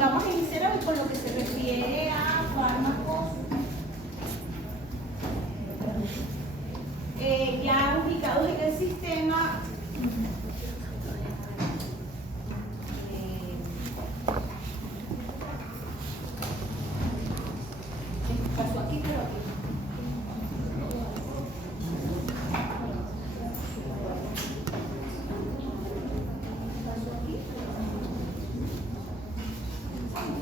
vamos a iniciar hoy con lo que se refiere a fármacos ya ubicados en el sistema. Pasó aquí, pero aquí.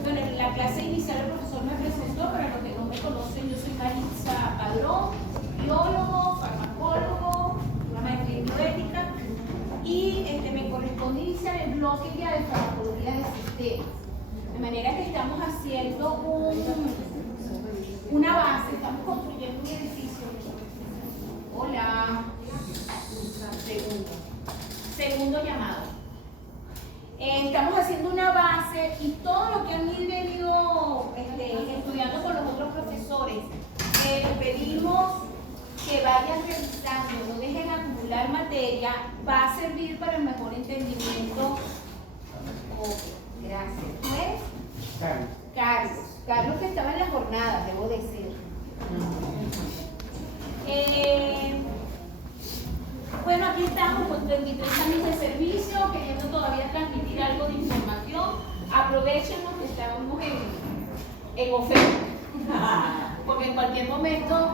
Bueno, en la clase inicial el profesor me presentó, para los que no me conocen, yo soy Maritza Padrón, biólogo, farmacólogo, una maestría en bioética, y me corresponde iniciar el bloque ya de farmacología de sistemas. De manera que estamos haciendo una base, estamos construyendo un edificio. Hola. Segundo llamado. Estamos haciendo una base y todo lo que han venido estudiando con los otros profesores, les pedimos que vayan revisando, no dejen acumular materia, va a servir para el mejor entendimiento. Gracias. ¿Tú eres? Carlos que estaba en la jornada, debo decir. Bueno, aquí estamos con 33 años de servicio, queriendo todavía transmitir algo de información. Aprovechenos que estamos en oferta, porque en cualquier momento,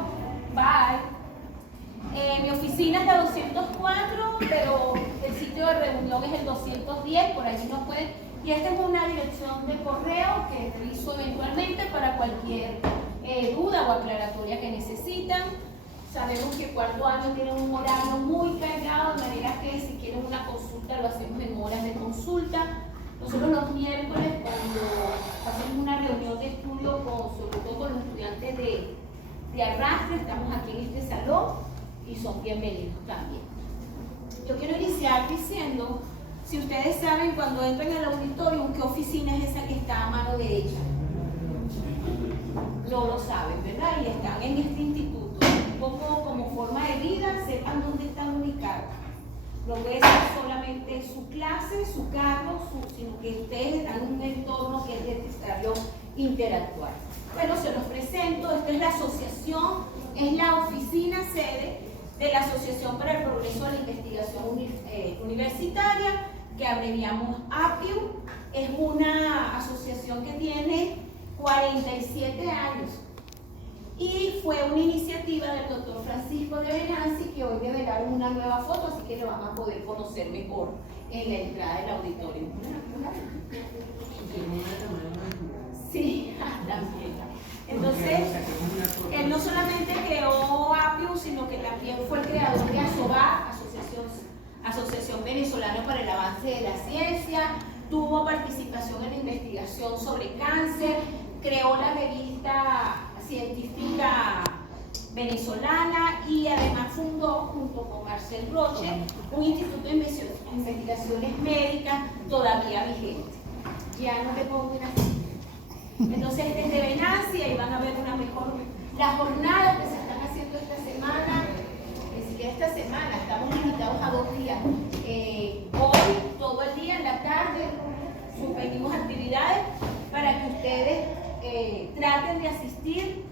bye. Mi oficina es la 204, pero el sitio de reunión es el 210, por allí nos pueden. Y esta es una dirección de correo que reviso eventualmente para cualquier duda o aclaratoria que necesitan. Sabemos que cuarto año tienen un horario muy cargado, de manera que si quieren una consulta lo hacemos en horas de consulta. Nosotros los miércoles, cuando hacemos una reunión de estudio, sobre todo con los estudiantes de arrastre, estamos aquí en este salón y son bienvenidos también. Yo quiero iniciar diciendo, si ustedes saben cuando entran al auditorio, ¿qué oficina es esa que está a mano derecha? No lo saben, ¿verdad? Y están en este instituto. Un poco como forma de vida, sepan dónde están ubicados. No puede ser solamente su clase, su cargo, sino que ustedes están en un entorno que es necesario interactuar. Bueno, se los presento. Esta es la asociación, es la oficina sede de la Asociación para el Progreso de la Investigación Universitaria, que abreviamos APIU. Es una asociación que tiene 47 años. Y fue una iniciativa del doctor Francisco de Venanzi, que hoy develaron una nueva foto, así que lo van a poder conocer mejor en la entrada del auditorio. Sí, también. Entonces, él no solamente creó APIU, sino que también fue el creador de ASOVA, Asociación Venezolana para el Avance de la Ciencia, tuvo participación en la investigación sobre cáncer, creó la revista científica venezolana y además fundó, junto con Marcel Roche, un instituto de investigaciones médicas todavía vigente. Ya no le pongo una así. Entonces, desde Venanzi, ahí van a ver una mejor. Las jornadas que se están haciendo esta semana, ni siquiera esta semana, estamos limitados a 2 días. Hoy, todo el día, en la tarde, suspendimos actividades para que ustedes traten de asistir.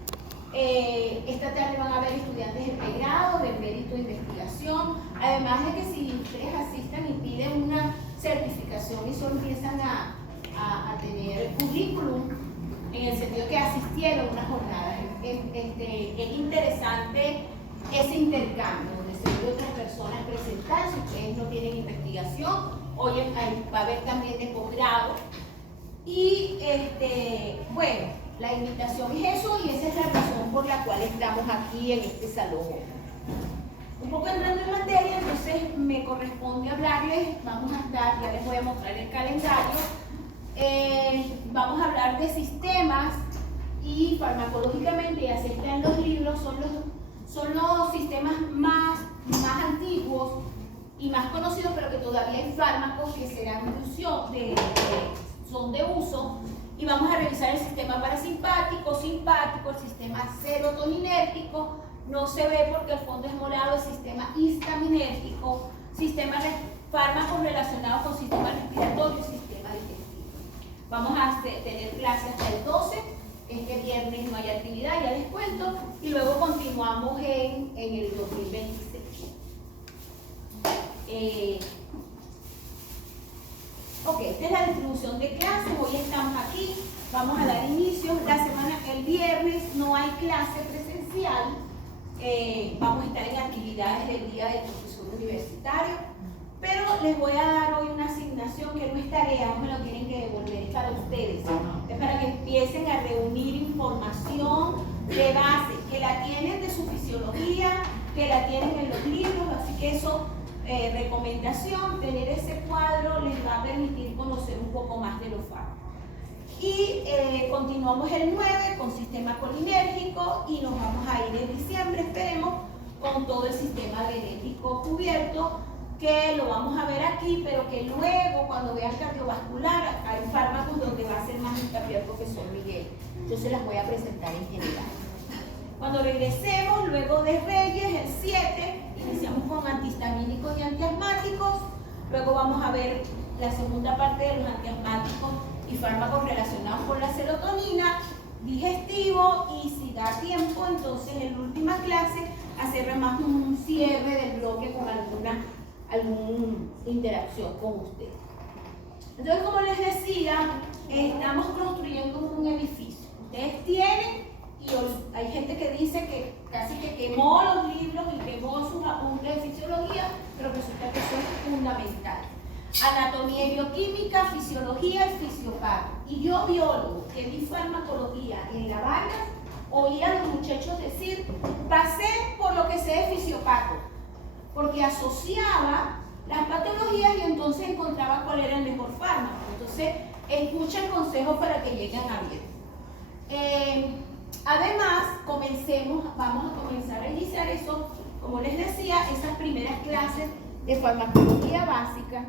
Esta tarde van a haber estudiantes de pregrado, de mérito de investigación, además de que si ustedes asistan y piden una certificación y solo empiezan a tener currículum, en el sentido que asistieron a una jornada. Es interesante ese intercambio, donde se ve otras personas presentar. Si ustedes no tienen investigación, hoy va a haber también de posgrado. Y bueno, la invitación es eso, y esa es la razón por la cual estamos aquí en este salón. Un poco entrando en materia, entonces me corresponde hablarles. Vamos a estar, ya les voy a mostrar el calendario. Vamos a hablar de sistemas, y farmacológicamente, ya se está en los libros, son los sistemas más antiguos y más conocidos, pero que todavía hay fármacos que serán son de uso. Y vamos a revisar el sistema parasimpático, simpático, el sistema serotoninérgico. No se ve porque el fondo es morado, el sistema histaminérgico, fármacos relacionados con sistema respiratorio y sistema digestivo. Vamos a tener clase hasta el 12. Este viernes no hay actividad, ya les cuento, y luego continuamos en el 2026. Ok, esta es la distribución de clases. Hoy estamos aquí, vamos a dar inicio. El viernes no hay clase presencial, vamos a estar en actividades del día del profesor universitario, pero les voy a dar hoy una asignación que no es tarea, no me lo tienen que devolver, es para ustedes, es para que empiecen a reunir información de base, que la tienen de su fisiología, que la tienen en los libros, así que eso, recomendación, tener ese cuadro les va a permitir conocer un poco más de los fármacos. Y continuamos el 9 con sistema colinérgico y nos vamos a ir en diciembre, esperemos, con todo el sistema genético cubierto, que lo vamos a ver aquí, pero que luego cuando vean cardiovascular hay fármacos donde va a ser más hincapié el profesor Miguel. Yo se las voy a presentar en general. Cuando regresemos, luego de Reyes, el 7, iniciamos con antihistamínicos y antiasmáticos, luego vamos a ver la segunda parte de los antiasmáticos y fármacos relacionados con la serotonina, digestivo, y si da tiempo, entonces en la última clase hacer más un cierre del bloque con alguna interacción con ustedes. Entonces, como les decía, estamos construyendo un edificio. Ustedes tienen, y hay gente que dice que casi que quemó los libros y quemó sus apuntes de fisiología, pero resulta que eso es fundamental. Anatomía y bioquímica, fisiología y fisiopato. Y yo, biólogo, que vi farmacología en La Habana, oía a los muchachos decir, pasé por lo que sé de fisiopato, porque asociaba las patologías y entonces encontraba cuál era el mejor fármaco. Entonces, escuchen consejos para que lleguen a bien. Además, vamos a comenzar a iniciar eso, como les decía, esas primeras clases de farmacología básica,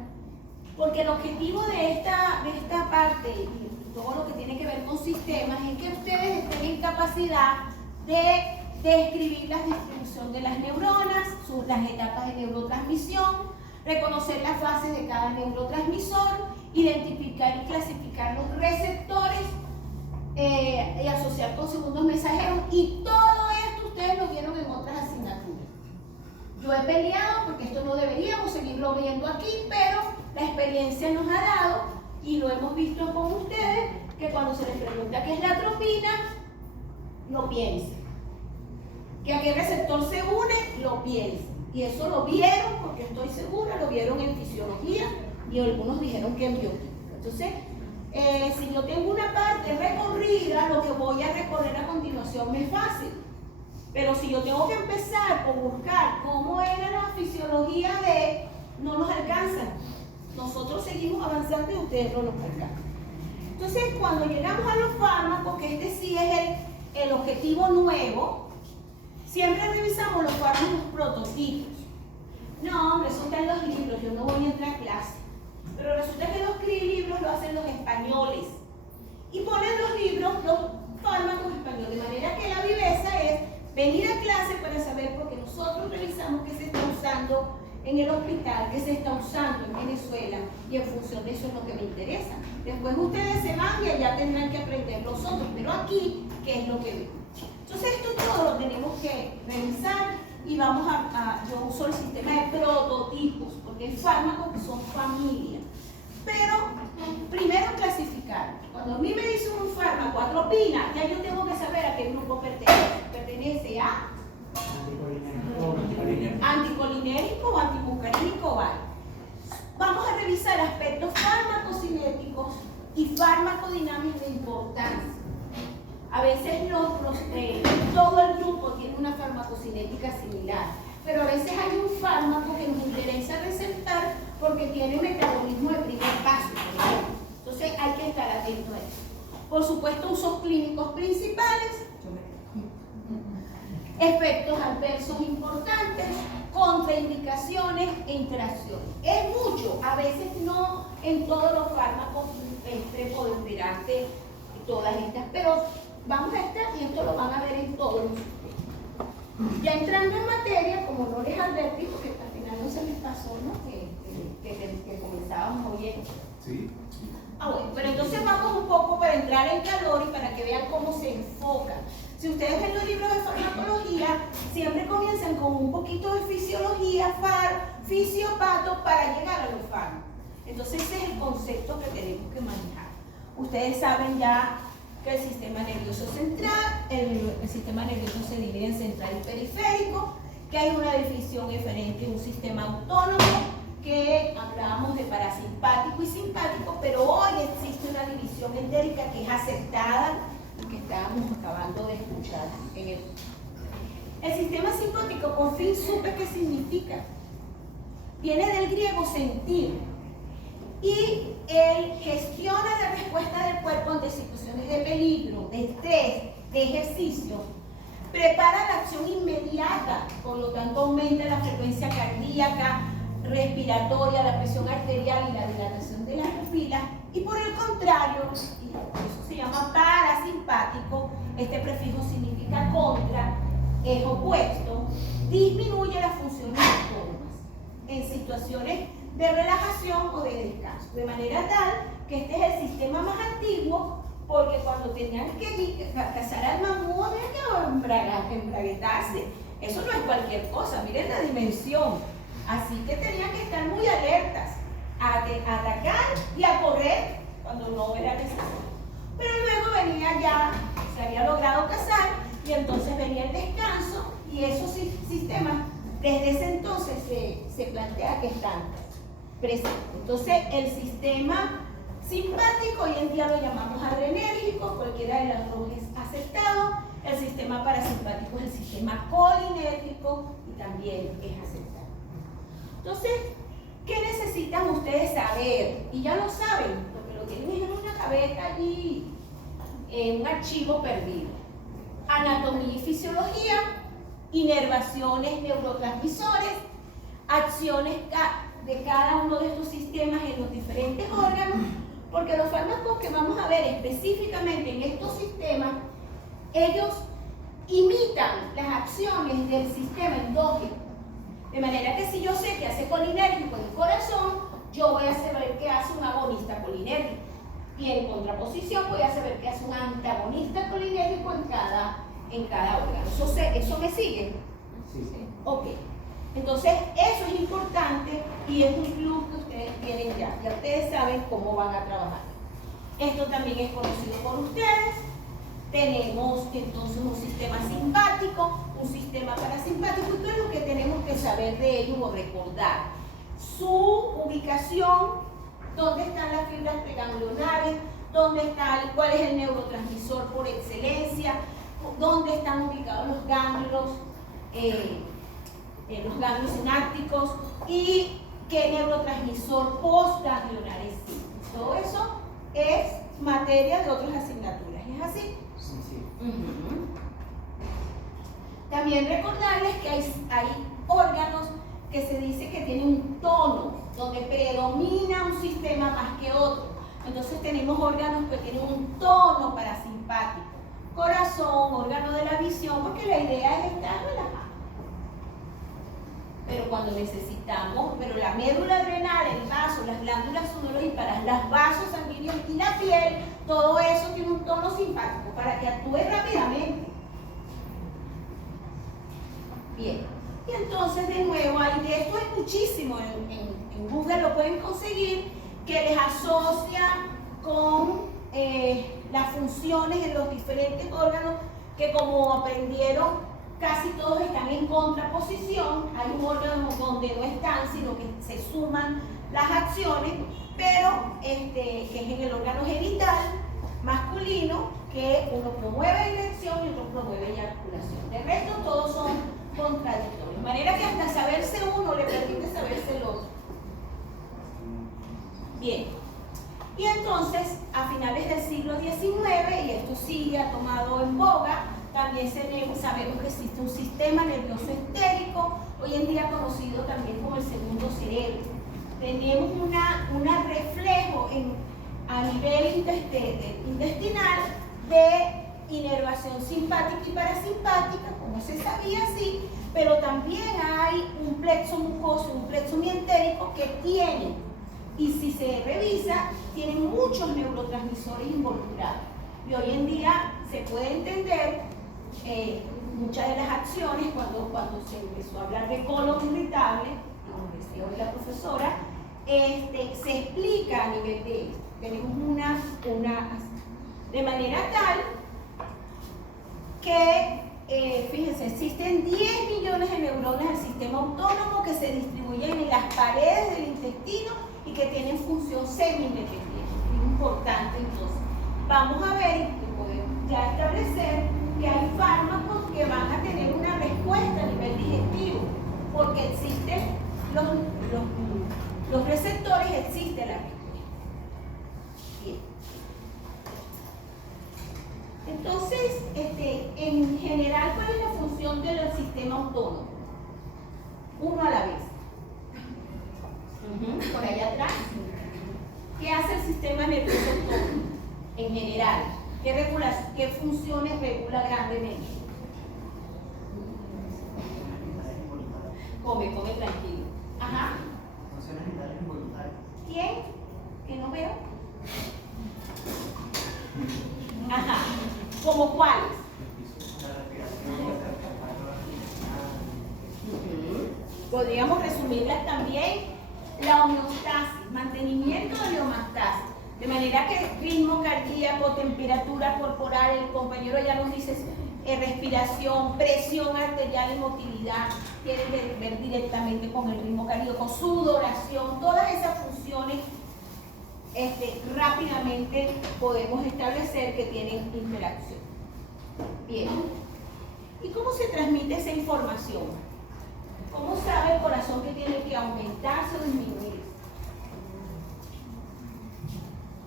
porque el objetivo de esta parte y todo lo que tiene que ver con sistemas es que ustedes estén en capacidad de describir la distribución de las neuronas, las etapas de neurotransmisión, reconocer las fases de cada neurotransmisor, identificar y clasificar los receptores y asociar con segundos mensajeros, y todo esto ustedes lo vieron en otras asignaturas. Yo he peleado porque esto no deberíamos seguirlo viendo aquí, pero la experiencia nos ha dado y lo hemos visto con ustedes, que cuando se les pregunta qué es la atropina, lo piensen. Que a qué receptor se une, lo piensen. Y eso lo vieron, porque estoy segura, lo vieron en fisiología y algunos dijeron que en bioquímica. Entonces, si yo tengo una parte recorrida, lo que voy a recorrer a continuación me es fácil. Pero si yo tengo que empezar por buscar cómo era la fisiología no nos alcanza. Nosotros seguimos avanzando y ustedes no nos alcanzan. Entonces, cuando llegamos a los fármacos, que este sí es el objetivo nuevo, siempre revisamos los fármacos prototipos. No, hombre, eso está en los libros, yo no voy a entrar a clase. Pero resulta que los libros lo hacen los españoles. Y ponen los libros, los fármacos españoles. De manera que la viveza es venir a clase para saber, porque nosotros revisamos qué se está usando en el hospital, qué se está usando en Venezuela, y en función de eso es lo que me interesa. Después ustedes se van y allá tendrán que aprender los otros, pero aquí, ¿qué es lo que vemos? Entonces esto todo lo tenemos que revisar y yo uso el sistema de prototipos, porque hay fármacos que son familias. Pero primero clasificar. Cuando a mí me dicen un fármaco, atropina, ya yo tengo que saber a qué grupo pertenece. Pertenece a anticolinérgico o antimuscarínico, vale. Vamos a revisar aspectos farmacocinéticos y farmacodinámicos de importancia. A veces todo el grupo tiene una farmacocinética similar, pero a veces hay un fármaco que nos interesa resaltar porque tiene metabolismo de primer paso, por ejemplo. Entonces hay que estar atento a eso. Por supuesto, usos clínicos principales, efectos adversos importantes, contraindicaciones e interacciones. Es mucho, a veces no en todos los fármacos preponderantes todas estas, pero vamos a estar, y esto lo van a ver en todos los sistemas. Ya entrando en materia, como no les advertí, porque al final no se les pasó, ¿no? que comenzábamos hoy. Sí. Bueno, pero entonces vamos un poco para entrar en calor y para que vean cómo se enfoca. Si ustedes ven los libros de farmacología, siempre comienzan con un poquito de fisiología, fisiopato, para llegar a los fármacos. Entonces ese es el concepto que tenemos que manejar. Ustedes saben ya que el sistema nervioso central, el sistema nervioso se divide en central y periférico, que hay una división diferente en un sistema autónomo, que hablábamos de parasimpático y simpático, pero hoy existe una división entérica que es aceptada y que estábamos acabando de escuchar en el sistema simpático. Por fin supe qué significa. Viene del griego sentir, y él gestiona la respuesta del cuerpo ante situaciones de peligro, de estrés, de ejercicio, prepara la acción inmediata, por lo tanto aumenta la frecuencia cardíaca, respiratoria, la presión arterial y la dilatación de las pupilas, y por el contrario, y eso se llama parasimpático, este prefijo significa contra, es opuesto, disminuye las funciones autónomas en situaciones de relajación o de descanso, de manera tal que este es el sistema más antiguo, porque cuando tenían que cazar al mamut había que embraguetarse. Eso no es cualquier cosa, miren la dimensión. Así que tenían que estar muy alertas a atacar y a correr cuando no era necesario. Pero luego venía ya, se había logrado cazar, y entonces venía el descanso, y esos sistemas desde ese entonces se plantea que están presentes. Entonces el sistema simpático hoy en día lo llamamos adrenérgico, cualquiera de los dos es aceptado. El sistema parasimpático es el sistema colinérgico y también es aceptado. Entonces, ¿qué necesitan ustedes saber? Y ya lo saben, porque lo tienen en una gaveta allí, en un archivo perdido. Anatomía y fisiología, inervaciones, neurotransmisores, acciones de cada uno de estos sistemas en los diferentes órganos, porque los fármacos que vamos a ver específicamente en estos sistemas, ellos imitan las acciones del sistema endógeno. De manera que si yo sé que hace colinérgico en el corazón, yo voy a saber que hace un agonista colinérgico. Y en contraposición voy a saber que hace un antagonista colinérgico en cada órgano. ¿Eso me sigue? Sí. Ok. Entonces, eso es importante y es un plus que ustedes tienen ya. Ya ustedes saben cómo van a trabajar. Esto también es conocido por ustedes. Tenemos entonces un sistema simpático, un sistema parasimpático, y todo lo que tenemos que saber de ellos o recordar. Su ubicación, dónde están las fibras preganglionares, cuál es el neurotransmisor por excelencia, dónde están ubicados los ganglios sinápticos y qué neurotransmisor postganglionar existe. Todo eso es materia de otras asignaturas. ¿Es así? Sí. También recordarles que hay órganos que se dice que tienen un tono, donde predomina un sistema más que otro. Entonces tenemos órganos que tienen un tono parasimpático. Corazón, órgano de la visión, porque la idea es estar relajado. Pero cuando necesitamos, la médula adrenal, el vaso, las glándulas sudoríparas, los vasos sanguíneos y la piel, todo eso tiene un tono simpático para que actúe rápidamente. Bien, y entonces de nuevo, de esto hay muchísimo, en Google lo pueden conseguir, que les asocia con las funciones en los diferentes órganos, que como aprendieron, casi todos están en contraposición. Hay un órgano donde no están, sino que se suman las acciones, pero que es en el órgano genital masculino, que uno promueve erección y otro promueve eyaculación. De resto, todos son contradictorios. De manera que hasta saberse uno le permite saberse el otro. Bien. Y entonces, a finales del siglo XIX, y esto sigue ha tomado en boga, también sabemos que existe un sistema nervioso entérico, hoy en día conocido también como el segundo cerebro. Tenemos un reflejo a nivel intestinal de inervación simpática y parasimpática, como se sabía así, pero también hay un plexo mucoso, un plexo mientérico que tiene, y si se revisa, tienen muchos neurotransmisores involucrados. Y hoy en día se puede entender muchas de las acciones cuando se empezó a hablar de colon irritable, como decía hoy la profesora, se explica a nivel de esto. Tenemos una de manera tal que, fíjense, existen 10 millones de neuronas del sistema autónomo que se distribuyen en las paredes del intestino y que tienen función semi-independiente. Es importante, entonces. Vamos a ver y podemos ya establecer que hay fármacos que van a tener una respuesta a nivel digestivo, porque existen los receptores, existe la respuesta. Bien. Entonces, en general, ¿cuál es la función del sistema autónomo? Uno a la vez. Por allá atrás. ¿Qué hace el sistema nervioso autónomo? En general, ¿qué funciones regula grandemente? Come tranquilo. Ajá. Funciones vitales involuntarias. ¿Quién? ¿Que no veo? Ajá. ¿Cómo cuáles? La respiración, Podríamos resumirlas también. La homeostasis, mantenimiento de la homeostasis. De manera que ritmo cardíaco, temperatura corporal, el compañero ya nos dice respiración, presión arterial y motilidad, tiene que ver directamente con el ritmo cardíaco, sudoración, todas esas funciones rápidamente podemos establecer que tienen interacción. Bien. ¿Y cómo se transmite esa información? ¿Cómo sabe el corazón que tiene que aumentarse o disminuir?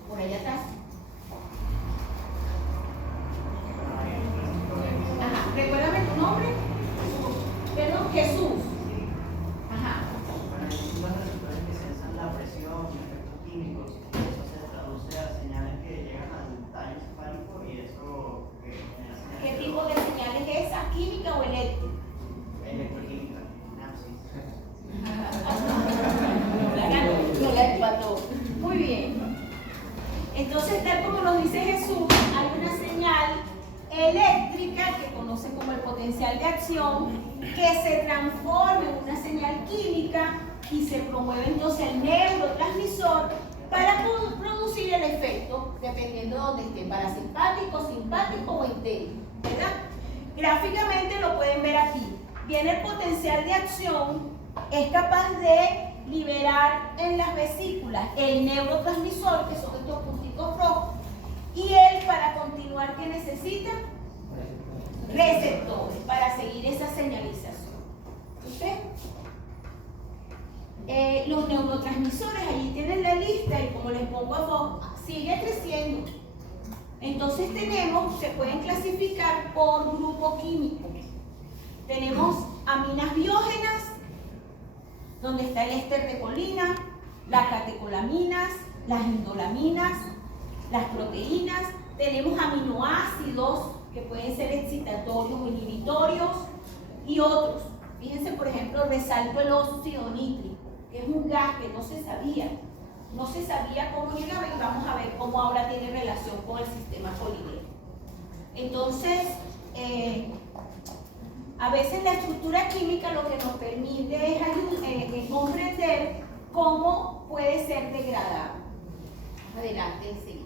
Por allá atrás. Ajá. Recuérdame tu nombre. Perdón, Jesús. Ajá. Bueno, hay distintos receptores que sensan la presión y efectos químicos. Eso se traduce a señales que llegan al tallo encefálico y eso genera señales. ¿Qué tipo de señales es esa? ¿Química o eléctrica? Electroquímica, sinapsis. No la empató. Muy bien. Entonces, tal como nos dice Jesús, hay una señal eléctrica que conocen como el potencial de acción que se transforma en una señal química y se promueve entonces el neurotransmisor para producir el efecto dependiendo de dónde esté, parasimpático, simpático o entérico, ¿verdad? Gráficamente lo pueden ver aquí. Viene el potencial de acción, es capaz de liberar en las vesículas el neurotransmisor, que son estos puntitos rojos, y él para continuar, ¿qué necesita? Receptores para seguir esa señalización. ¿Okay? Los neurotransmisores, allí tienen la lista y como les pongo abajo, sigue creciendo. Entonces se pueden clasificar por grupo químico. Tenemos aminas biógenas, donde está el éster de colina, las catecolaminas, las indolaminas, las proteínas. Tenemos aminoácidos que pueden ser excitatorios o inhibitorios y otros. Fíjense, por ejemplo, resalto el óxido nítrico, que es un gas que no se sabía cómo llegaba y vamos a ver cómo ahora tiene relación con el sistema colinérgico. Entonces, a veces la estructura química lo que nos permite es comprender cómo puede ser degradado. Adelante, enseguida.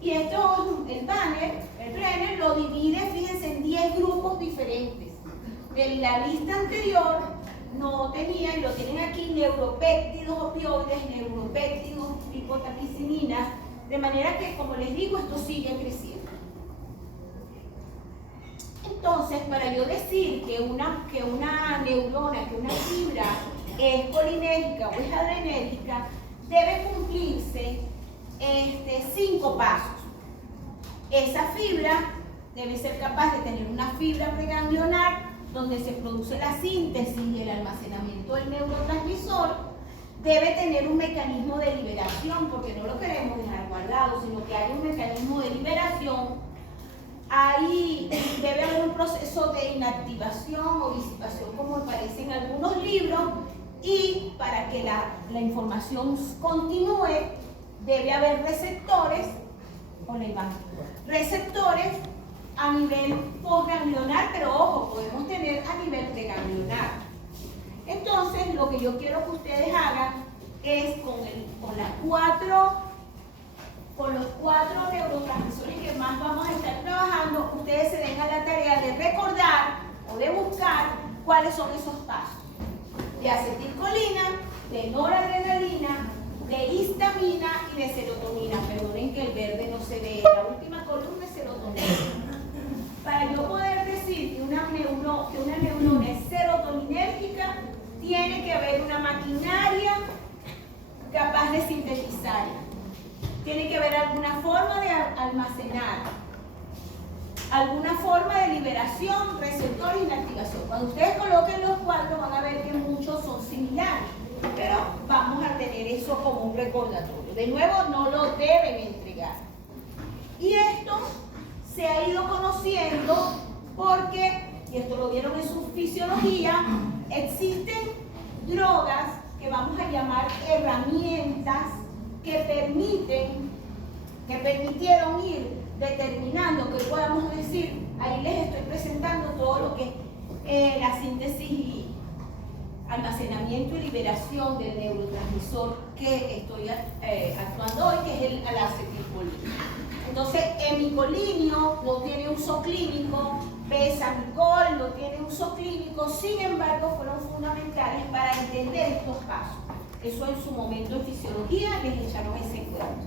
Y esto, el Brenner lo divide, fíjense, en 10 grupos diferentes. De la lista anterior no tenía, y lo tienen aquí, neuropéptidos opioides, neuropéptidos lipotapicininas, de manera que, como les digo, esto sigue creciendo. Entonces, para yo decir que una neurona, que una fibra es colinérgica o es adrenérgica, debe cumplirse 5 pasos. Esa fibra debe ser capaz de tener una fibra preganglionar donde se produce la síntesis y el almacenamiento del neurotransmisor. Debe tener un mecanismo de liberación, porque no lo queremos dejar guardado, sino que hay un mecanismo de liberación. debe haber un proceso de inactivación o disipación, como aparece en algunos libros, y para que la información continúe, debe haber receptores, receptores a nivel postganglionar, pero ojo, podemos tener a nivel preganglionar. Entonces, lo que yo quiero que ustedes hagan es con los cuatro neurotransmisores que más vamos a estar trabajando, ustedes se den a la tarea de recordar o de buscar cuáles son esos pasos de acetilcolina, de noradrenalina, de histamina y de serotonina. Perdonen que el verde no se ve, la última columna es serotonina. Para yo poder decir que una neurona es serotoninérgica, tiene que haber una maquinaria capaz de sintetizarla. Tiene que haber alguna forma de almacenar, alguna forma de liberación, receptor y inactivación. Cuando ustedes coloquen los cuatro van a ver que muchos son similares, pero vamos a tener eso como un recordatorio. De nuevo, no lo deben entregar. Y esto se ha ido conociendo porque, y esto lo vieron en su fisiología, existen drogas que vamos a llamar herramientas que permitieron ir determinando, que podamos decir, ahí les estoy presentando todo lo que es la síntesis y almacenamiento y liberación del neurotransmisor que estoy actuando hoy, que es el acetilcolina. Entonces, hemicolinio no tiene uso clínico, besamicol no tiene uso clínico, sin embargo, fueron fundamentales para entender estos pasos. Eso en su momento en fisiología les echaron ese cuento.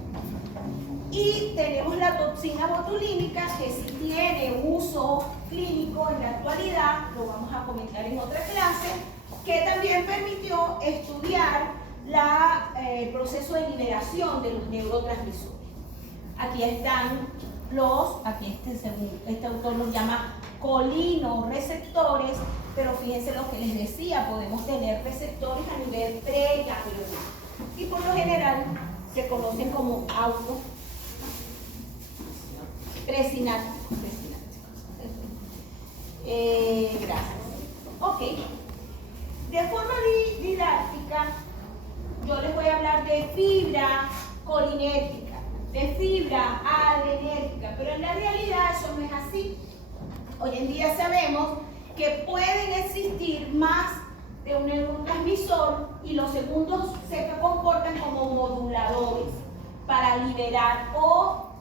Y tenemos la toxina botulínica, que sí tiene uso clínico en la actualidad, lo vamos a comentar en otra clase, que también permitió estudiar el proceso de liberación de los neurotransmisores. Aquí están este autor los llama colinoreceptores, pero fíjense lo que les decía, podemos tener receptores a nivel preganglionar. Y por lo general se conocen como presinápticos. Gracias. Ok. De forma didáctica, yo les voy a hablar de fibra colinérgica, de fibra adrenérgica, pero en la realidad eso no es así. Hoy en día sabemos que pueden existir más de un neurotransmisor y los segundos se comportan como moduladores para liberar o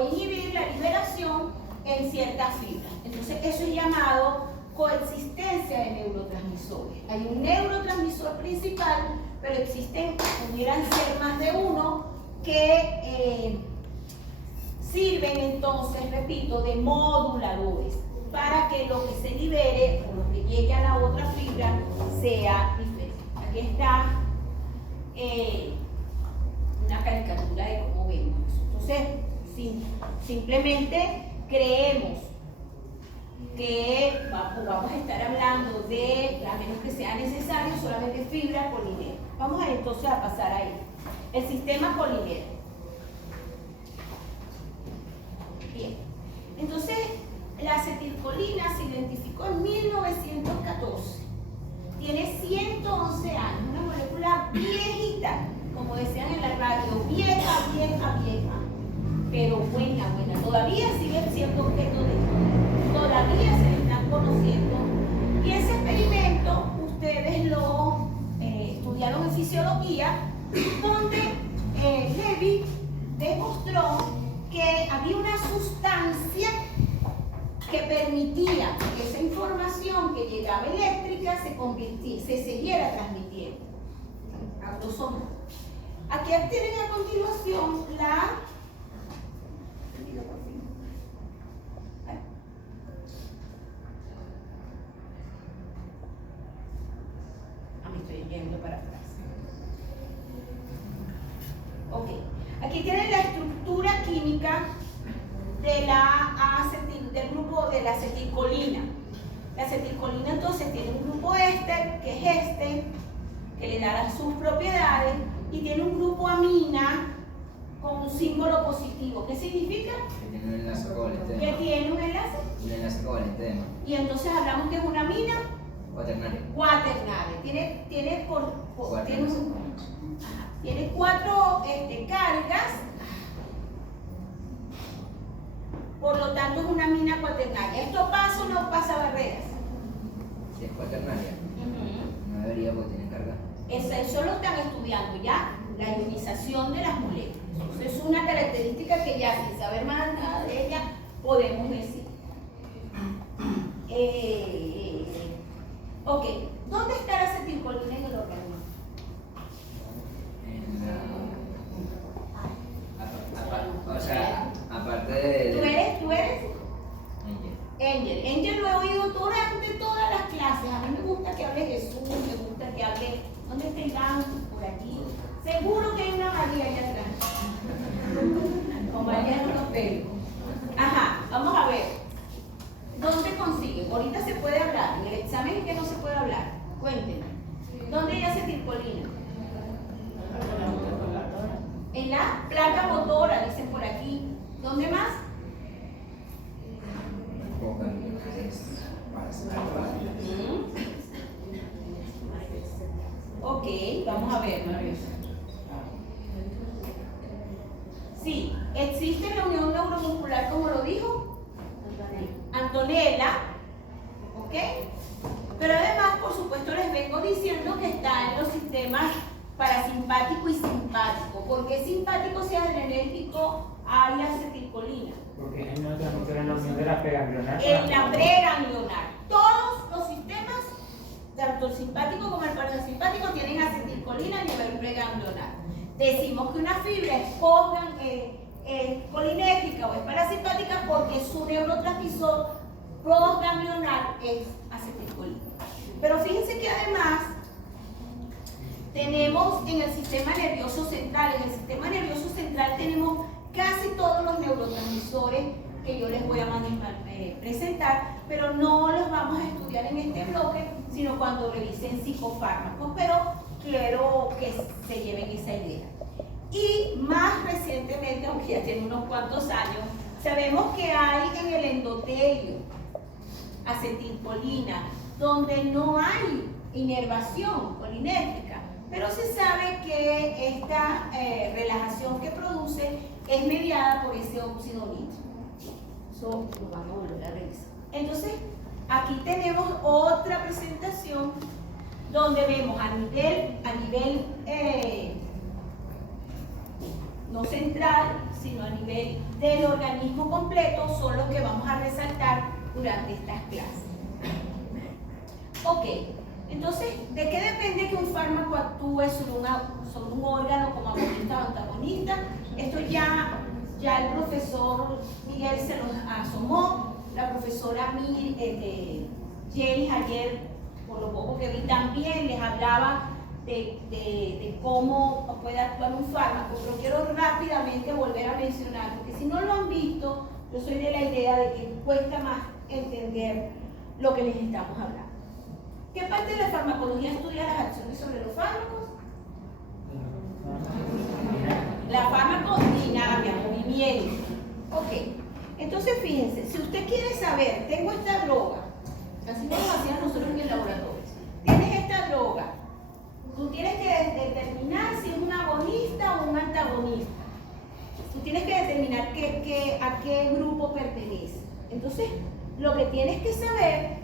inhibir la liberación en ciertas fibras. Entonces eso es llamado coexistencia de neurotransmisores. Hay un neurotransmisor principal, pero pudieran ser más de uno que sirven entonces, repito, de moduladores para que lo que se libere o lo que llegue a la otra fibra sea diferente. Aquí está una caricatura de cómo vemos eso. Entonces, simplemente creemos que vamos a estar hablando de, a menos que sea necesario, solamente fibra colinera. Vamos entonces a pasar ahí. El sistema colinero. Bien. Entonces, la acetilcolina se identificó en 1914. Tiene 111 años, una molécula viejita, como decían en la radio, vieja, pero buena. Todavía sigue siendo objeto de estudio, todavía se le están conociendo. Y ese experimento ustedes lo estudiaron en fisiología, donde Levy demostró que había una sustancia que permitía que esa información que llegaba eléctrica se siguiera transmitiendo. Aquí tienen a continuación me estoy yendo para atrás. Ok. Aquí tienen la estructura química del grupo de la acetilcolina. La acetilcolina entonces tiene un grupo éster, que es que le da sus propiedades, y tiene un grupo amina con símbolo positivo. ¿Qué significa? Que tiene un enlace covalente. Que tiene un enlace. Un enlace covalente de más. Y entonces hablamos que es una amina Cuaternaria. cuaternaria. Tiene tiene 4 cargas. Por lo tanto es una amina cuaternaria. ¿Esto pasa o no pasa barreras? Si es cuaternaria, no debería porque tiene carga. Eso lo están estudiando ya, la ionización de las moléculas. Es una característica que ya sin saber más nada de ella podemos decir. Ok, ¿dónde está la acetilcolina en el organismo? O sea, aparte de... ¿Tú eres? Angel lo he oído durante todas las clases. A mí me gusta que hable Jesús, me gusta que hable. ¿Dónde está Iván? Por aquí. Seguro que hay una María allá atrás. O María no los pelos. Ajá, vamos a ver. ¿Dónde consiguen? Ahorita se puede hablar. En el examen es que no se puede hablar. Cuéntenme. ¿Dónde hay acetilcolina? En la placa motora, dicen por aquí. ¿Dónde más? Ok, vamos a ver. Sí, existe la unión neuromuscular, como lo dijo Antonella, ¿ok? Pero además, por supuesto, les vengo diciendo que está en los sistemas parasimpático y simpático. ¿Por qué simpático si adrenérgico hay acetilcolina? Porque es una transmisión en la unión de la preganglionar. En la preganglionar. Todos los sistemas, tanto el simpático como el parasimpático, tienen acetilcolina a nivel preganglionar. Decimos que una fibra es colinérgica o es parasimpática porque su neurotransmisor postganglionar es acetilcolina. Pero fíjense que además tenemos en el sistema nervioso central, tenemos casi todos los neurotransmisores que yo les voy a presentar, pero no los vamos a estudiar en este bloque, sino cuando revisen psicofármacos, pero quiero que se lleven esa idea. Y más recientemente, aunque ya tiene unos cuantos años, sabemos que hay en el endotelio acetilcolina, donde no hay inervación colinérgica, pero se sabe que esta relajación que produce es mediada por ese óxido nítrico. Eso lo vamos a volver a revisar. Entonces, aquí tenemos otra presentación donde vemos a nivel no central, sino a nivel del organismo completo, son los que vamos a resaltar durante estas clases. Ok, entonces, ¿de qué depende que un fármaco actúe sobre un órgano como agonista o antagonista? Esto ya el profesor Miguel se los asomó, la profesora Jenny ayer, por lo poco que vi también, les hablaba de cómo puede actuar un fármaco, pero quiero rápidamente volver a mencionar, porque si no lo han visto, yo soy de la idea de que cuesta más entender lo que les estamos hablando. ¿Qué parte de la farmacología estudia las acciones sobre los fármacos? La farmacodinámica, movimiento. Ok, entonces fíjense, si usted quiere saber, tengo esta droga, así como lo hacían nosotros en el laboratorio, tienes esta droga, tú tienes que determinar si es un agonista o un antagonista. Tú tienes que determinar a qué grupo pertenece. Entonces, lo que tienes que saber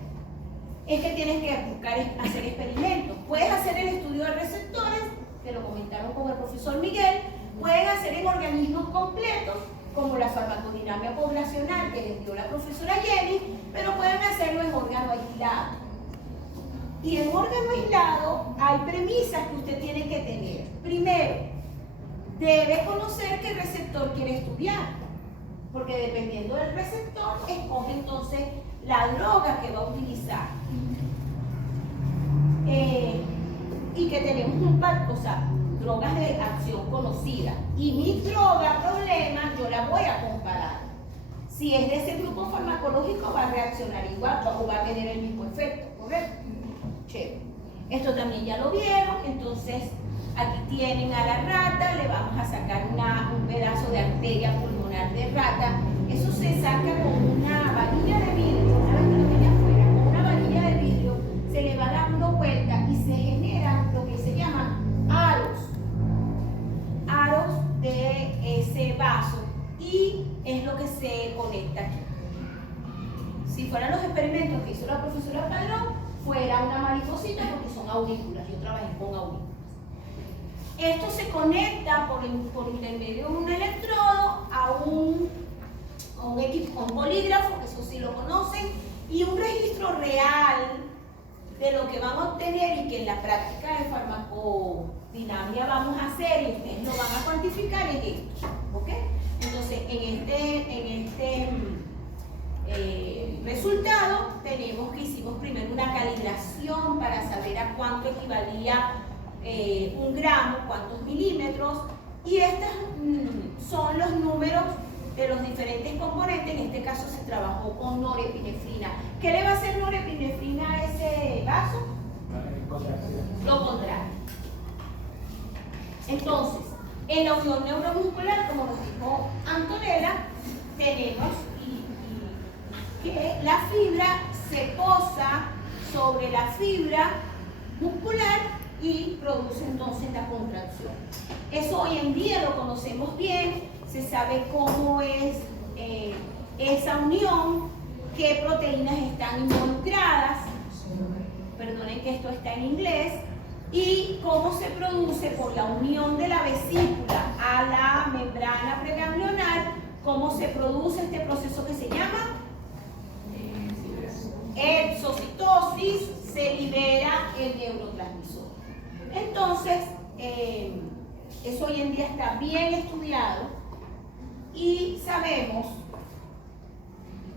es que tienes que buscar hacer experimentos. Puedes hacer el estudio de receptores, que lo comentaron con el profesor Miguel, pueden hacer en organismos completos, como la farmacodinámica poblacional que les dio la profesora Jenny, pero pueden hacerlo en órgano aislado. Y en órgano aislado hay premisas que usted tiene que tener. Primero, debe conocer qué receptor quiere estudiar, porque dependiendo del receptor, escoge entonces la droga que va a utilizar. Y que tenemos drogas de acción conocida. Y mi droga, problema, yo la voy a comparar. Si es de ese grupo farmacológico, va a reaccionar igual o va a tener el mismo efecto, ¿correcto? Chévere. Esto también ya lo vieron, entonces aquí tienen a la rata, le vamos a sacar un pedazo de trata, eso se saca con una varilla de vidrio, una vez que lo tenía afuera, con una varilla de vidrio, se le va dando vuelta y se generan lo que se llaman aros de ese vaso, y es lo que se conecta aquí. Si fueran los experimentos que hizo la profesora Padrón, fuera una mariposita porque son aurículas, yo trabajé con aurículas. Esto se conecta por intermedio de un electrodo a un equipo, a un polígrafo, que eso sí lo conocen, y un registro real de lo que van a obtener y que en la práctica de farmacodinamia vamos a hacer y ustedes lo van a cuantificar en esto, ¿ok? Entonces, en este resultado tenemos que hicimos primero una calibración para saber a cuánto equivalía 1 gramo, cuántos milímetros, y estos son los números de los diferentes componentes. En este caso se trabajó con norepinefrina. ¿Qué le va a hacer norepinefrina a ese vaso? Lo contrario. Entonces, en la unión neuromuscular, como nos dijo Antonella, tenemos que la fibra se posa sobre la fibra muscular y produce entonces la contracción. Eso hoy en día lo conocemos bien, se sabe cómo es esa unión, qué proteínas están involucradas, perdonen que esto está en inglés, y cómo se produce por la unión de la vesícula a la membrana preganglionar, cómo se produce este proceso que se llama exocitosis, se libera el neurotransmisor. Entonces, eso hoy en día está bien estudiado y sabemos,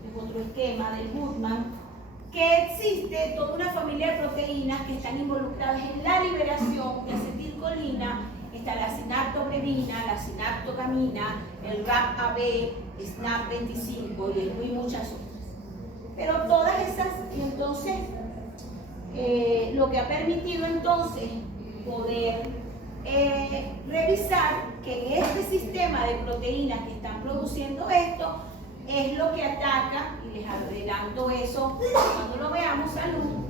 es otro esquema del Goodman, que existe toda una familia de proteínas que están involucradas en la liberación de acetilcolina. Está la sinaptobrevina, la sinaptogamina, el RAP-AB, SNAP25 y muchas otras. Pero todas esas, y entonces, lo que ha permitido entonces poder revisar que en este sistema de proteínas que están produciendo esto, es lo que ataca, y les adelanto eso cuando lo veamos, salud,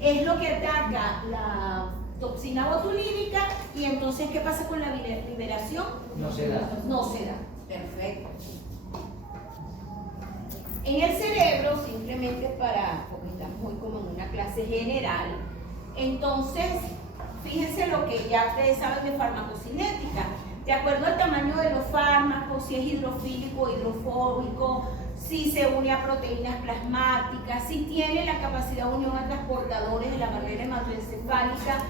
es lo que ataca la toxina botulínica. Y entonces, ¿qué pasa con la liberación? No se da. No se da. Perfecto. En el cerebro, simplemente porque estamos muy como en una clase general, entonces, fíjense lo que ya ustedes saben de farmacocinética. De acuerdo al tamaño de los fármacos, si es hidrofílico o hidrofóbico, si se une a proteínas plasmáticas, si tiene la capacidad de unión a transportadores de la barrera hematoencefálica,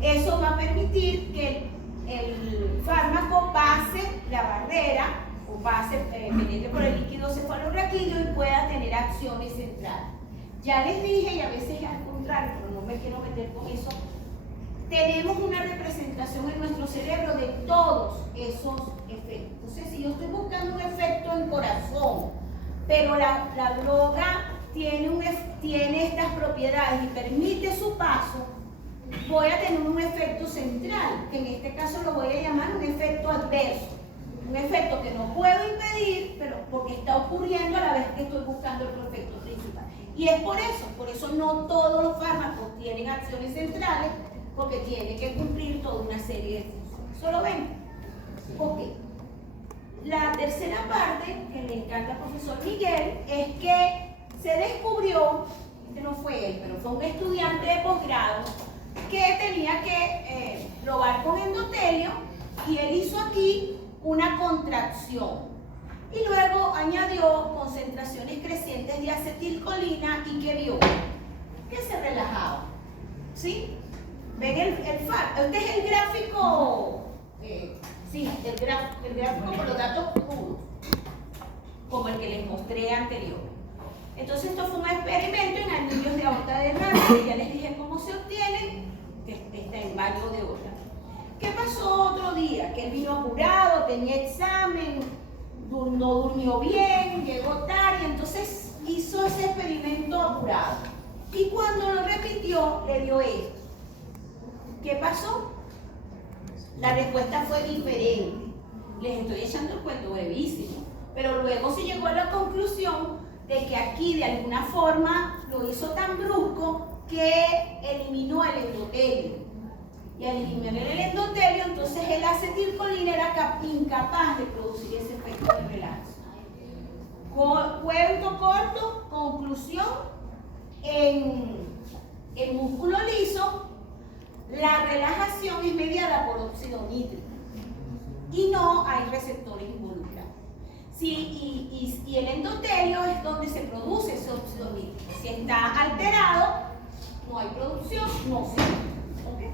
eso va a permitir que el fármaco pase la barrera o pase, penetre por el líquido cefalorraquídeo y pueda tener acciones centrales. Ya les dije, y a veces al contrario, pero no me quiero meter con eso, tenemos una representación en nuestro cerebro de todos esos efectos. Entonces, si yo estoy buscando un efecto en corazón, pero la droga tiene estas propiedades y permite su paso, voy a tener un efecto central, que en este caso lo voy a llamar un efecto adverso. Un efecto que no puedo impedir, pero porque está ocurriendo a la vez que estoy buscando el efecto principal. Y es por eso no todos los fármacos tienen acciones centrales, porque tiene que cumplir toda una serie de funciones. ¿Solo ven? Ok. La tercera parte, que le encanta al profesor Miguel, es que se descubrió, este no fue él, pero fue un estudiante de posgrado, que tenía que probar con endotelio, y él hizo aquí una contracción. Y luego añadió concentraciones crecientes de acetilcolina, y ¿qué vio? Que se relajaba. ¿Sí? ¿Ven el FAR? Este es el gráfico, sí, el gráfico con los datos puros, como el que les mostré anterior. Entonces, esto fue un experimento en anillos de aorta de rana, que ya les dije cómo se obtienen, que está en baño de hora. ¿Qué pasó otro día? Que él vino apurado, tenía examen, no durmió bien, llegó tarde, entonces hizo ese experimento apurado. Y cuando lo repitió, le dio esto. ¿Qué pasó? La respuesta fue diferente. Les estoy echando el cuento brevísimo. Pero luego se llegó a la conclusión de que aquí de alguna forma lo hizo tan brusco que eliminó el endotelio. Y al eliminar el endotelio, entonces el acetilcolina era incapaz de producir ese efecto de relajación. Cuento corto, conclusión, en el músculo liso, la relajación es mediada por óxido nítrico y no hay receptores involucrados. Sí, y el endotelio es donde se produce ese óxido nítrico. Si está alterado, no hay producción, no se ¿okay?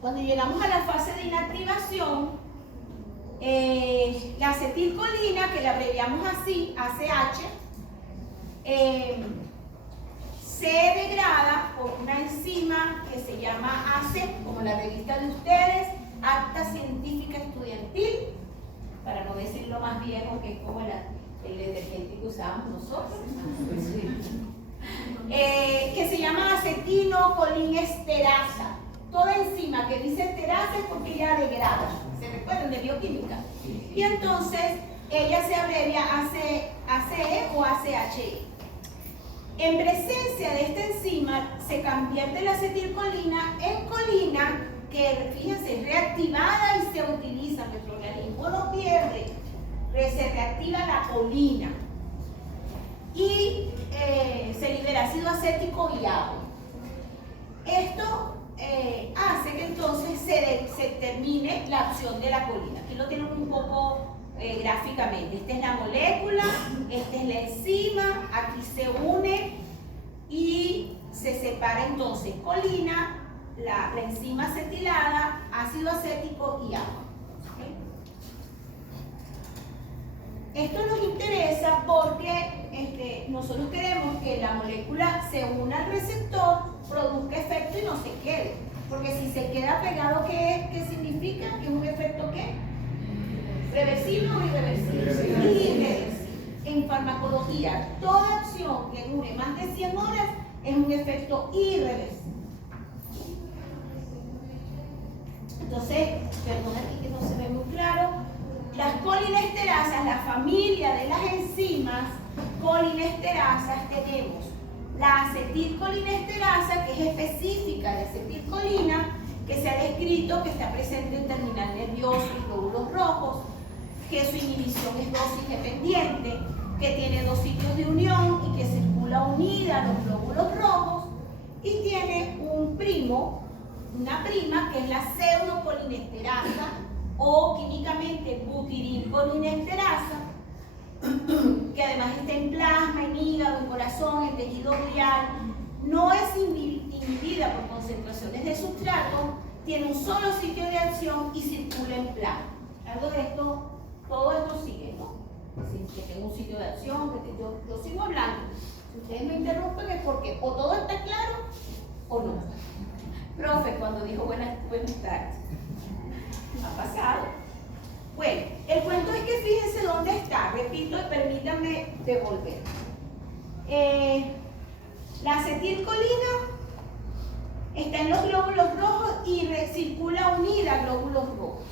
Cuando llegamos a la fase de inactivación, la acetilcolina, que la abreviamos así, ACH, se degrada por una enzima que se llama ACE, como la revista de ustedes, Acta Científica Estudiantil, para no decirlo más viejo que es como el detergente que usábamos nosotros, que se llama acetinocolinesteraza. Toda enzima que dice esterasa es porque ella degrada, ¿se recuerdan de bioquímica? Y entonces ella se abrevia ACE o ACHE. En presencia de esta enzima se convierte la acetilcolina en colina, que fíjense, es reactivada y se utiliza. Nuestro organismo no pierde, se reactiva la colina y se libera ácido acético y agua. Esto hace que entonces se termine la acción de la colina. Aquí lo tienen un poco gráficamente. Esta es la molécula, esta es la enzima, aquí se une y se separa entonces colina, la enzima acetilada, ácido acético y agua. ¿Okay? Esto nos interesa porque nosotros queremos que la molécula se una al receptor, produzca efecto y no se quede. Porque si se queda pegado, ¿qué significa? Que es un efecto ¿qué? ¿Reversible o irreversible? Irreversible. En farmacología, toda acción que dure más de 100 horas es un efecto irreversible. Entonces, perdón aquí que no se ve muy claro, las colinesterasas, la familia de las enzimas colinesterasas, tenemos la acetilcolinesterasa, que es específica de acetilcolina, que se ha descrito que está presente en terminal nervioso y glóbulos rojos, que su inhibición es dosis dependiente, que tiene 2 sitios de unión y que circula unida a los glóbulos rojos, y tiene una prima, que es la pseudocolinesterasa, o químicamente butirilcolinesterasa, que además está en plasma, en hígado, en corazón, en tejido glial. No es inhibida por concentraciones de sustrato, tiene un solo sitio de acción y circula en plasma. Algo de esto, todo esto sigue, ¿no? Que tengo un sitio de acción, yo sigo hablando. Si ustedes me interrumpen es porque o todo está claro o no. Profe, cuando dijo buenas tardes, ha pasado. Bueno, el cuento es que fíjense dónde está. Repito y permítanme devolver. La acetilcolina está en los glóbulos rojos y circula unida a glóbulos rojos.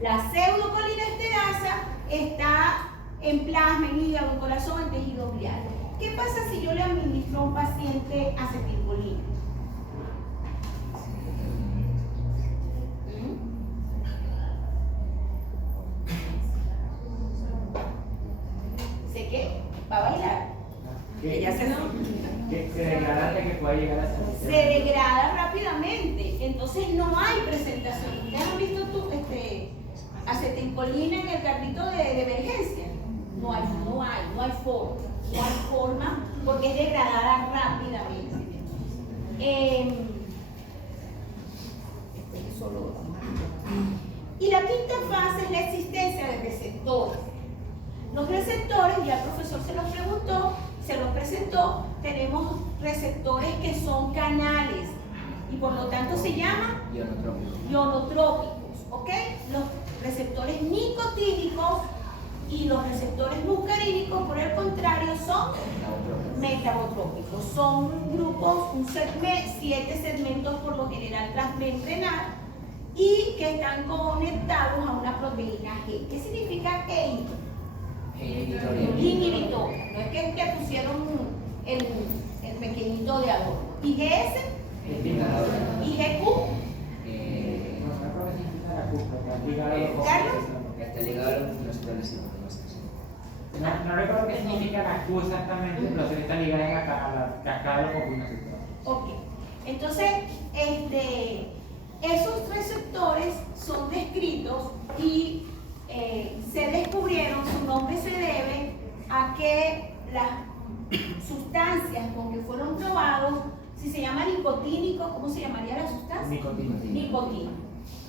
La pseudocolinesterasa está en plasma, en hígado, en corazón, en tejido glial. ¿Qué pasa si yo le administro a un paciente acetilcolina? ¿Sé qué? ¿Va a bailar? Ella se degrada antes que pueda llegar a se degrada rápidamente, entonces no hay presentación. ¿Ustedes han visto acetilcolina en el carrito de emergencia? No hay forma porque es degradada rápidamente. Y la quinta fase es la existencia de receptores. Los receptores, ya el profesor se los presentó, tenemos receptores que son canales y por lo tanto se llaman ionotrópicos, ¿ok? Los receptores nicotínicos y los receptores muscarínicos, por el contrario, son metabotrópicos. Son grupos, 7 segmentos por lo general transmembranal y que están conectados a una proteína. proteína G. ¿Qué significa EI? Inhibitoria. Inhibitoria. No es que te pusieron el pequeñito de adorno. ¿Y GS? ¿Y GQ? No creo que significa la culpa, que ha ligado a los- ¿Carlos? Está ligado a los problemas psicológicos. No recuerdo qué significa la Q exactamente, pero sí está ligada a la cascada de los compuestos. Ok. Entonces, esos receptores son descritos y se descubrieron, su nombre se debe a que las sustancias con que fueron probados, si se llama nicotínico, ¿cómo se llamaría la sustancia? Nicotina. Nicotina.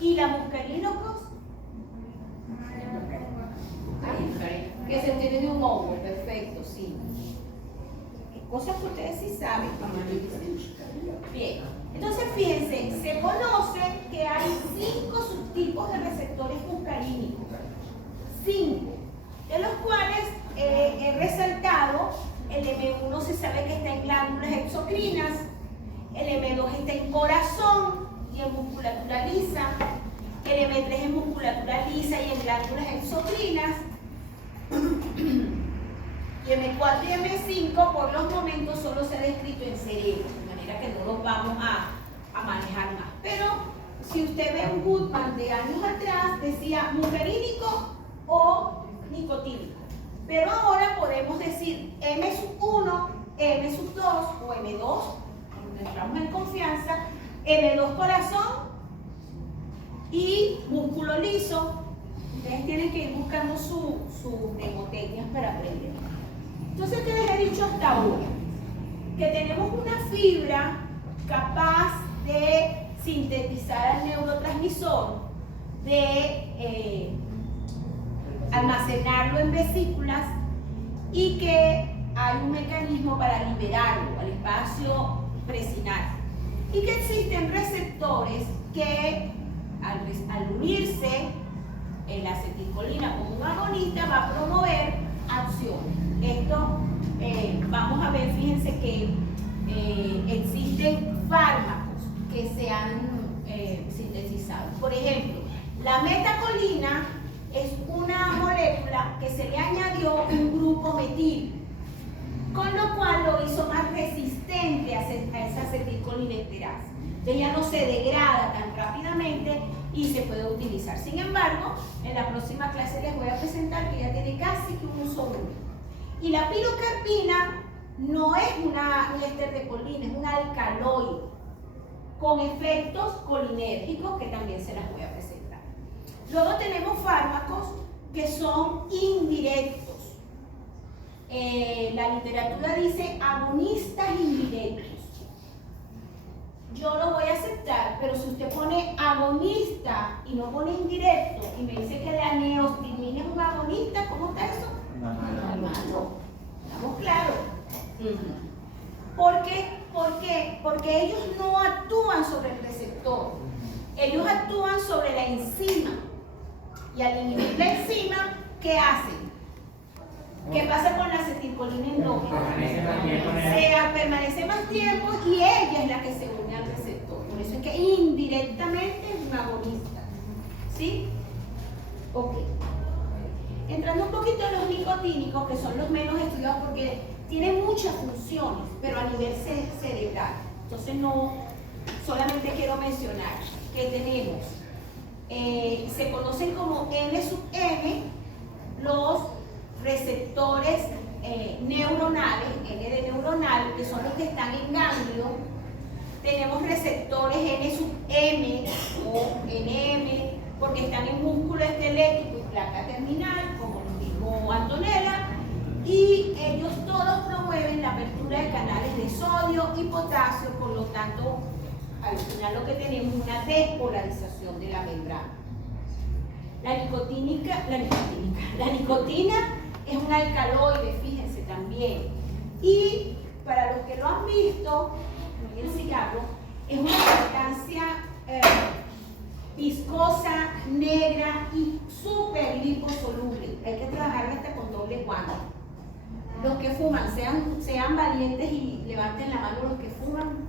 ¿Y la muscarínicos? Que se obtiene de un hongo, perfecto, sí. Cosas que ustedes sí saben. Bien, entonces fíjense, se conoce que hay 5 subtipos de receptores muscarínicos. 5, de los cuales he resaltado, el M1 se sabe que está en glándulas exocrinas, el M2 está en corazón y en musculatura lisa, el M3 en musculatura lisa y en glándulas exocrinas, y M4 y M5 por los momentos solo se ha descrito en cerebro, de manera que no los vamos a manejar más. Pero si usted ve un Goodman de años atrás, decía muscarínico o nicotínico. Pero ahora podemos decir M1, M2 o M2, cuando entramos en confianza, M2 corazón y músculo liso. Ustedes tienen que ir buscando sus mnemotecnias para aprender. Entonces, ¿qué les he dicho hasta ahora? Que tenemos una fibra capaz de sintetizar al neurotransmisor, de almacenarlo en vesículas y que hay un mecanismo para liberarlo al espacio presinal. Y que existen receptores que al unirse la acetilcolina como un agonista va a promover acciones. Esto vamos a ver, fíjense que existen fármacos que se han sintetizado. Por ejemplo, la metacolina es una molécula que se le añadió un grupo metil, con lo cual lo hizo más resistente a esa acetilcolinesterasa. Entonces ya no se degrada tan rápidamente y se puede utilizar. Sin embargo, en la próxima clase les voy a presentar que ya tiene casi que un uso único. Y la pilocarpina no es un éster de colina, es un alcaloide con efectos colinérgicos que también se las voy a presentar. Luego tenemos fármacos que son indirectos. La literatura dice agonistas indirectos. Yo lo voy a aceptar, pero si usted pone agonista y no pone indirecto y me dice que la neostimina es un agonista, ¿cómo está eso? No. ¿Estamos claros? ¿Por qué? Porque ellos no actúan sobre el receptor. Ellos actúan sobre la enzima. Y al inhibir la enzima, ¿qué hacen? ¿Qué pasa con la acetilcolina endógena? Permanece más tiempo y ella es la que se une al receptor. Por eso es que indirectamente es un agonista. ¿Sí? Ok. Entrando un poquito en los nicotínicos, que son los menos estudiados porque tienen muchas funciones, pero a nivel cerebral. Entonces no, solamente quiero mencionar que tenemos, se conocen como N sub N, los receptores neuronales, N de neuronal, que son los que están en ganglio. Tenemos receptores N sub M o NM, porque están en músculo esquelético y placa terminal, como nos dijo Antonella, y ellos todos promueven la apertura de canales de sodio y potasio, por lo tanto, al final lo que tenemos es una despolarización de la membrana. La nicotina es un alcaloide, fíjense también. Y para los que lo han visto, el cigarro, es una sustancia viscosa, negra y súper liposoluble. Hay que trabajar hasta con doble guante. Los que fuman, sean valientes y levanten la mano los que fuman.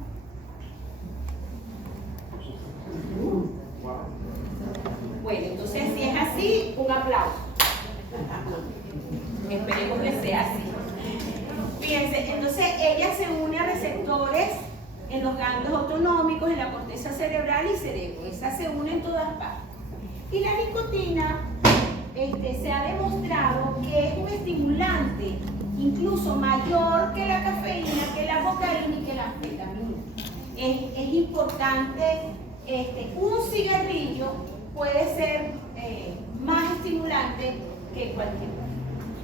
Bueno, entonces si es así, Y un aplauso. Esperemos que sea así. Fíjense, entonces ella se une a receptores en los ganglios autonómicos, en la corteza cerebral y cerebro. Esa se une en todas partes. Y la nicotina se ha demostrado que es un estimulante incluso mayor que la cafeína, que la cocaína y que la anfetamina. Es importante, un cigarrillo puede ser más estimulante que cualquier otro.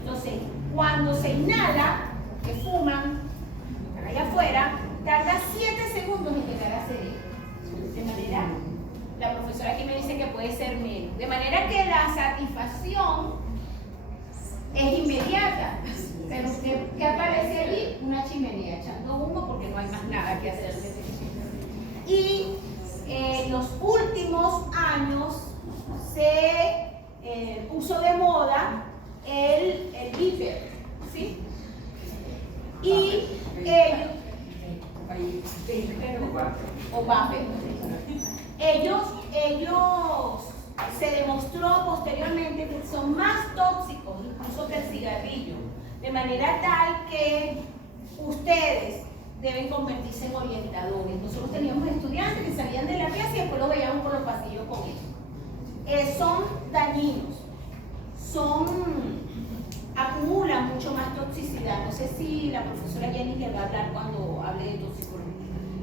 Entonces, cuando se inhala, que fuman, allá afuera, tarda 7 segundos en llegar a cerebro. De manera, la profesora aquí me dice que puede ser menos. De manera que la satisfacción es inmediata. Pero ¿qué aparece allí? Una chimenea echando humo porque no hay más nada que hacer. Y en los últimos años se puso de moda el vapor, ¿sí? Y ellos se demostró posteriormente que son más tóxicos incluso que el cigarrillo, de manera tal que ustedes deben convertirse en orientadores. Nosotros teníamos estudiantes que salían de la clase y después los veíamos por los pasillos con eso. Son dañinos, acumulan mucho más toxicidad. No sé si la profesora Jenny que va a hablar cuando hable de toxicología.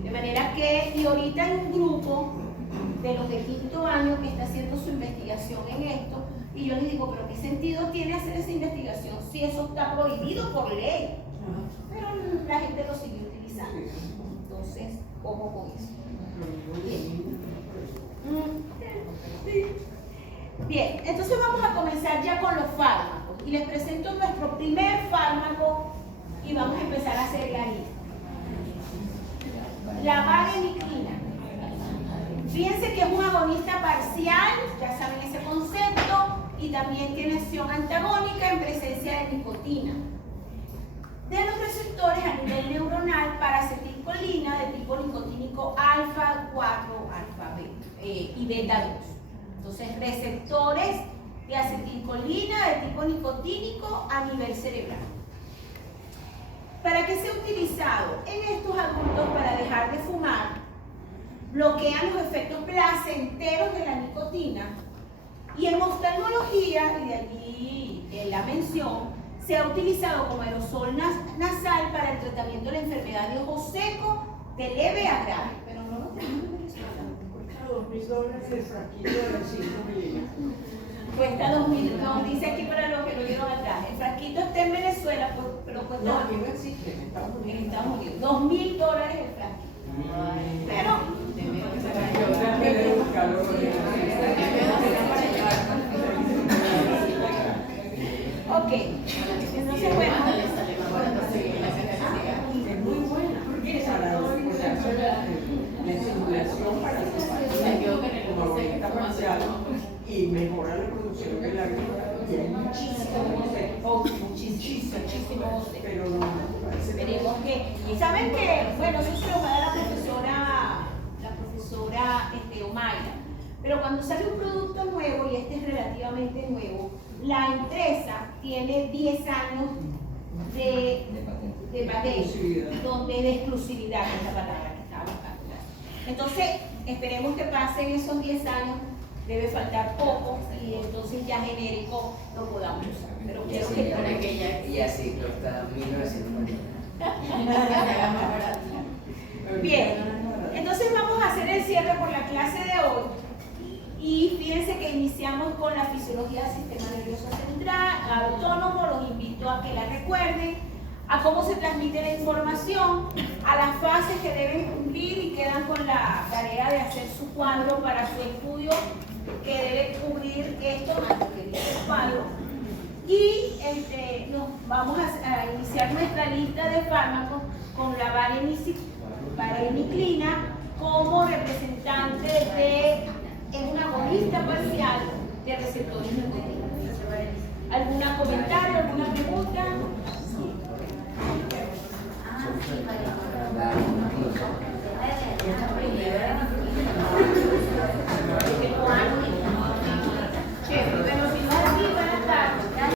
De manera que, y ahorita hay un grupo de los de quinto año que está haciendo su investigación en esto, y yo les digo, pero ¿qué sentido tiene hacer esa investigación si eso está prohibido por ley? Pero la gente lo sigue utilizando. Entonces, ojo con eso. Bien, entonces vamos a comenzar ya con los fármacos. Y les presento nuestro primer fármaco y vamos a empezar a hacer la lista. La vareniclina. Fíjense que es un agonista parcial, ya saben ese concepto, y también tiene acción antagónica en presencia de nicotina de los receptores a nivel neuronal para acetilcolina de tipo nicotínico alfa 4, alfa B, y beta 2. Entonces, receptores de acetilcolina de tipo nicotínico a nivel cerebral. ¿Para qué se ha utilizado? En estos adultos para dejar de fumar, bloquean los efectos placenteros de la nicotina, y en oftalmología, y de allí la mención, se ha utilizado como aerosol nasal para el tratamiento de la enfermedad de ojo seco de leve a grave, pero no lo tenemos en Venezuela. Cuesta $2.000 el frasquito de 5 mililitros. Cuesta 2.000, no, dice aquí para los que lo vieron atrás. El frasquito está en Venezuela, pero cuesta. No, aquí no existe, en Estados Unidos. En Estados Unidos, $2.000 el frasquito. Pero Yo traté de buscarlo. ok, entonces bueno. Es muy buena. Para la estimulación para como agonista parcial y mejora la producción de la grasa. Y hay muchísimo, pero no parece. Veremos que, saben que, bueno, eso se lo va a dar la profesora Omaira, pero cuando sale un producto nuevo, y este es relativamente nuevo, la empresa tiene 10 años de patente, donde de exclusividad, es la palabra que estaba buscando. Entonces, esperemos que pasen esos 10 años, debe faltar poco, y entonces ya genérico lo podamos usar. Pero quiero que y así cuesta 1.990. Bien, entonces vamos a hacer el cierre por la clase de hoy. Y fíjense que iniciamos con la fisiología del sistema nervioso central, autónomo, los invito a que la recuerden, a cómo se transmite la información, a las fases que deben cumplir y quedan con la tarea de hacer su cuadro para su estudio, que debe cubrir esto, que dice el cuadro. Y nos vamos a iniciar nuestra lista de fármacos con la vareniclina como representante es un agonista parcial de receptores nicotínicos. ¿Algún comentario, alguna pregunta?